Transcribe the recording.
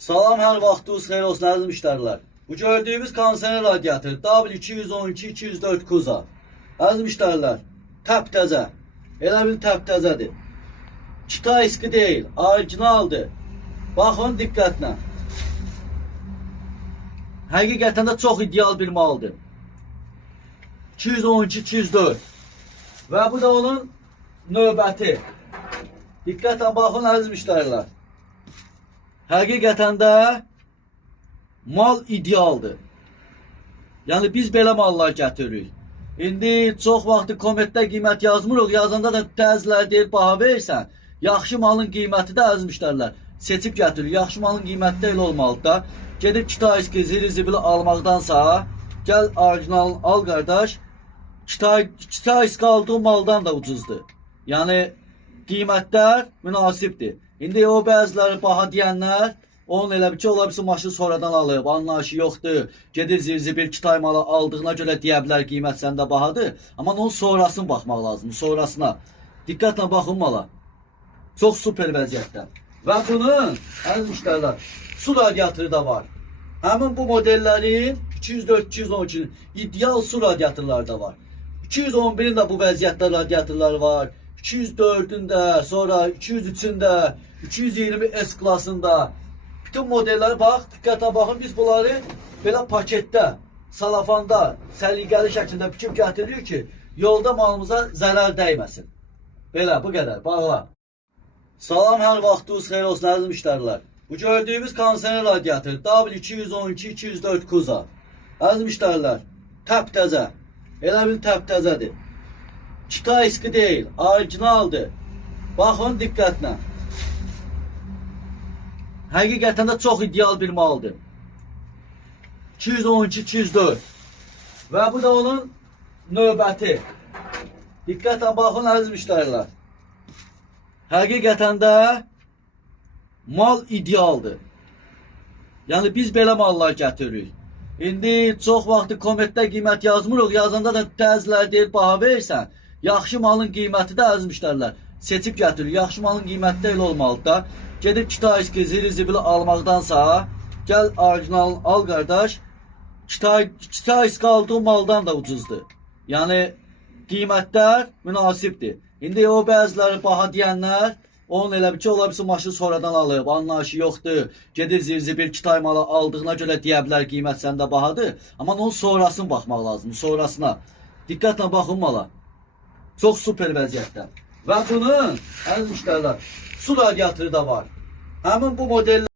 Salam, hər vaxtınız xeyir olsun əziz müştərilər. Bu gördüyümüz kondisioner radiator W212-204 Kuza. Əziz müştərilər, təptəzə. Elə bil təptəzədir. Kitayski deyil, orijinaldır. Baxın diqqətlə. Həqiqətən də çox ideal bir maldır. 212-204. Və bu da onun növbəti. Diqqətlə baxın əziz müştərilər. Həqiqətən də mal idealdır. Yəni biz belə mallar gətiririk. İndi çox vaxtı kommentdə qiymət yazmırıq. Yazanda da təzlər deyir, baha verirsən. Yaxşı malın qiyməti də əziz müştərilər seçib gətirir. Yaxşı malın qiyməti də elə olmalıdır da. Gedib Kitayski zibili almaqdansa, gəl orijinalını al qardaş. Kitayski aldığın maldan da ucuzdur. Yəni qiymətlər münasibdir. İndi o bəziləri baha deyənlər, onun elə bir ki, ola bilsin maşını sonradan alıb, anlayışı yoxdur. Gedir zirzibil Kitay malı aldığına görə deyə bilər qiymət səndə bahadır. Amma onun sonrasını baxmaq lazım, sonrasına. Diqqətlə baxın mala. Çox super vəziyyətdə. Və bunun, əziz müştərilər, su radiatoru da var. Həmin bu modellərin 204-212 ideal su radiatorları da var. 211'in də bu vəziyyətdə radiatorları var. 204'ün də, sonra 203'ün də, 220 S klasında. Bütün modelləri bax, diqqətlə baxın, biz bunları belə paketdə, salafanda, səliqəli şəkildə büküb gətiririk ki, yolda malımıza zərər dəyməsin. Belə, bu qədər, bağla. Salam, hər vaxtınız xeyir olsun əziz müştərilər. Bu gördüyümüz kondisioner radiator W212-204 Kuza. Əziz müştərilər, təptəzə. Elə bil təptəzədir. Kitayski deyil, orijinaldır. Baxın diqqətlə. Həqiqətən də çox ideal bir maldır. 212-204. Və bu da onun növbəti. Diqqətlə baxın əziz müştərilər. Həqiqətən də mal idealdır. Yəni biz belə mallar gətiririk. İndi çox vaxtı kommentdə qiymət yazmırıq. Yazanda da təzlər deyir, baha verirsən. Yaxşı malın qiyməti də əziz müştərilər seçib gətirir. Yaxşı malın qiyməti də elə olmalıdır da. Gedib Kitayski zibili almaqdansa, gəl orijinalını al qardaş. Kitayski aldığın maldan da ucuzdur. Yəni qiymətlər münasibdir. İndi o bəziləri baha deyənlər, onun elə bir ki, ola bilsin maşını sonradan alıb, anlayışı yoxdur. Gedir zirzibil Kitay malı aldığına görə deyə bilər qiymət səndə bahadır. Amma onun sonrasını baxmaq lazım, sonrasına. Diqqətlə baxın mala. Çox super vəziyyətdə. Və bunun, əziz müştərilər, su radiatoru da var. Həmin bu model